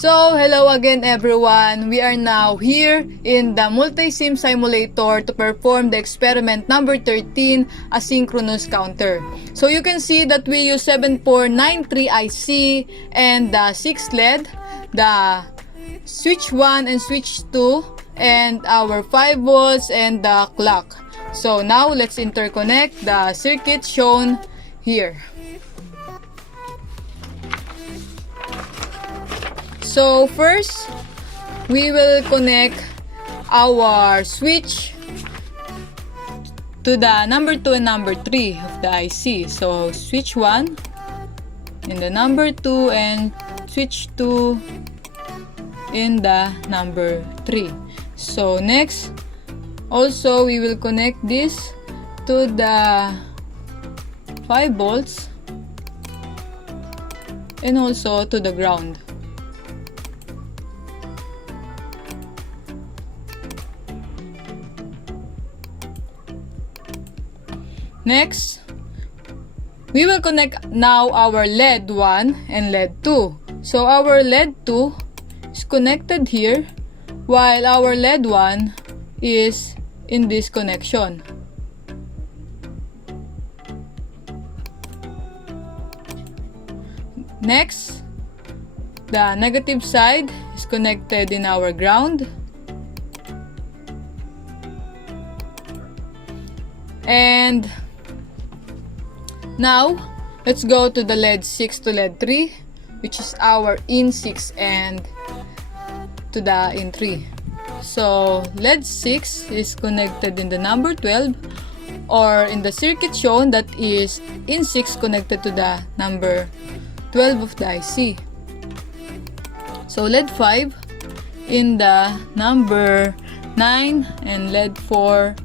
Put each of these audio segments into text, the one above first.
So, hello again everyone. We are now here in the Multisim simulator to perform the experiment number 13, Asynchronous counter. So, you can see that we use 7493 IC and the 6 LED, the switch 1 and switch 2, and our 5 volts and the clock. So, now let's interconnect the circuit shown here. So first, we will connect our switch to the number 2 and number 3 of the IC. So switch 1 in the number 2 and switch 2 in the number 3. So next, also we will connect this to the 5 volts and also to the ground. Next, we will connect now our LED 1 and LED 2. So our LED 2 is connected here while our LED 1 is in this connection. Next, the negative side is connected in our ground. And now, let's go to the LED 6 to LED 3, which is our in 6 and to the in 3. So, LED 6 is connected in the number 12 or in the circuit shown, that is in 6 connected to the number 12 of the IC. So, LED 5 in the number 9 and LED 4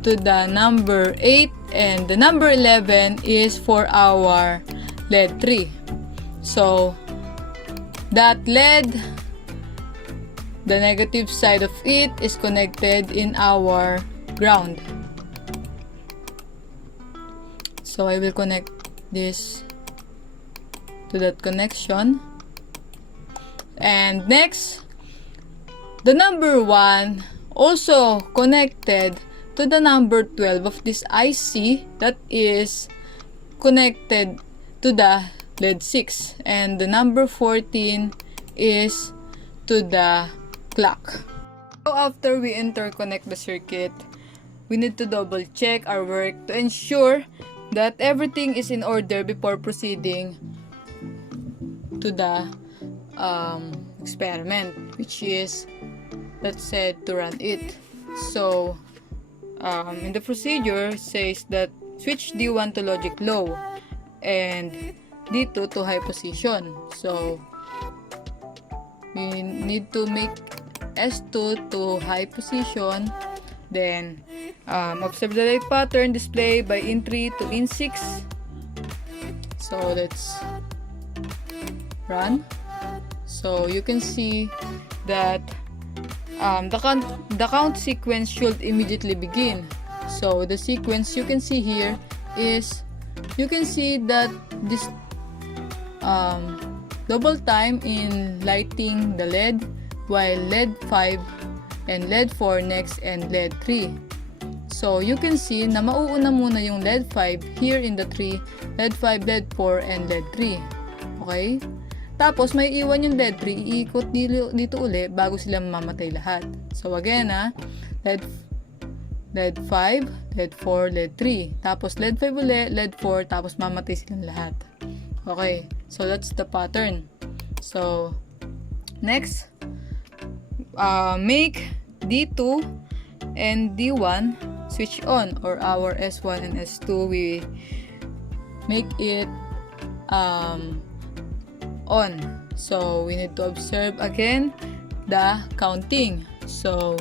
to the number 8, and the number 11 is for our LED 3. So that LED, the negative side of it is connected in our ground. So I will connect this to that connection. And next, the number 1 also connected to the number 12 of this IC, that is connected to the LED 6, and the number 14 is to the clock. So after we interconnect the circuit, we need to double check our work to ensure that everything is in order before proceeding to the experiment, which is, let's say, to run it. So in the procedure, says that switch D1 to logic low and D2 to high position. So we need to make S2 to high position. Then observe the light pattern display by in 3 to in 6. So let's run. So you can see that the count sequence should immediately begin. So the sequence you can see here is, you can see that this double time in lighting the LED, while LED 5 and LED 4 next and LED 3. So you can see na mauuna muna yung LED 5 here in the 3, LED 5, LED 4 and LED 3. Okay? Tapos, may iwan yung LED 3, iikot dito uli bago sila mamamatay lahat. So, again LED 5, LED 4, LED 3. Tapos, LED 5 uli, LED 4, tapos mamatay silang lahat. Okay, so that's the pattern. So, next, make D2 and D1 switch on, or our S1 and S2, we make it on. So we need to observe again the counting. So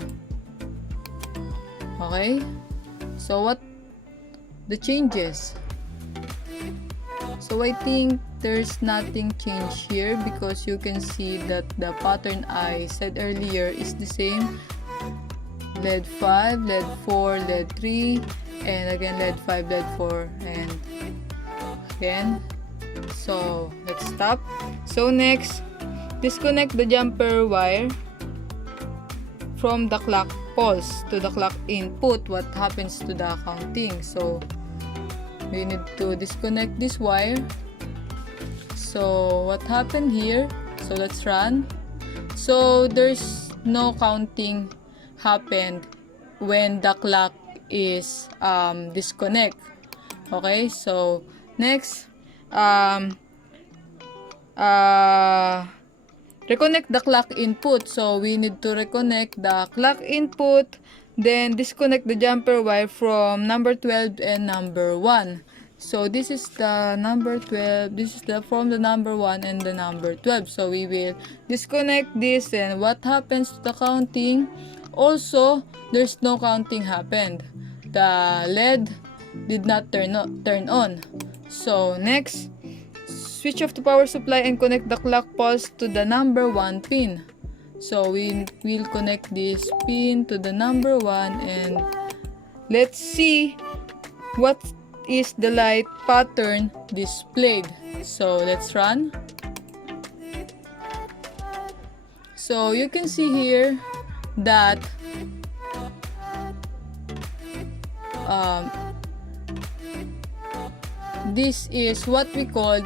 okay, so what the changes? So I think there's nothing changed here, because you can see that the pattern I said earlier is the same. LED 5, LED 4, LED 3, and again LED 5, LED 4, and again. So let's stop. So next, disconnect the jumper wire from the clock pulse to the clock input. What happens to the counting? So we need to disconnect this wire. So what happened here? So let's run. So there's no counting happened when the clock is disconnect. Okay, so next, reconnect the clock input. So we need to reconnect the clock input, then disconnect the jumper wire from number 12 and number 1. So this is the number 12, this is the from the number 1 and the number 12. So we will disconnect this, and what happens to the counting? Also, there's no counting happened. The LED did not turn on. So next, switch off the power supply and connect the clock pulse to the number 1 pin. So we will connect this pin to the number 1, and let's see what is the light pattern displayed. So let's run. So you can see here that this is what we call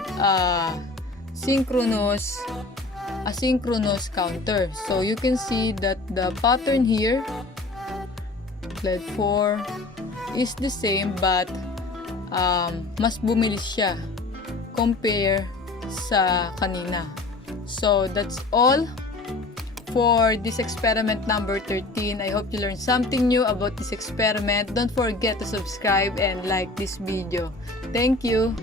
asynchronous counter. So you can see that the pattern here, LED 4, is the same, but mas bumilis siya compare sa kanina. So that's all for this experiment number 13. I hope you learned something new about this experiment. Don't forget to subscribe and like this video. Thank you.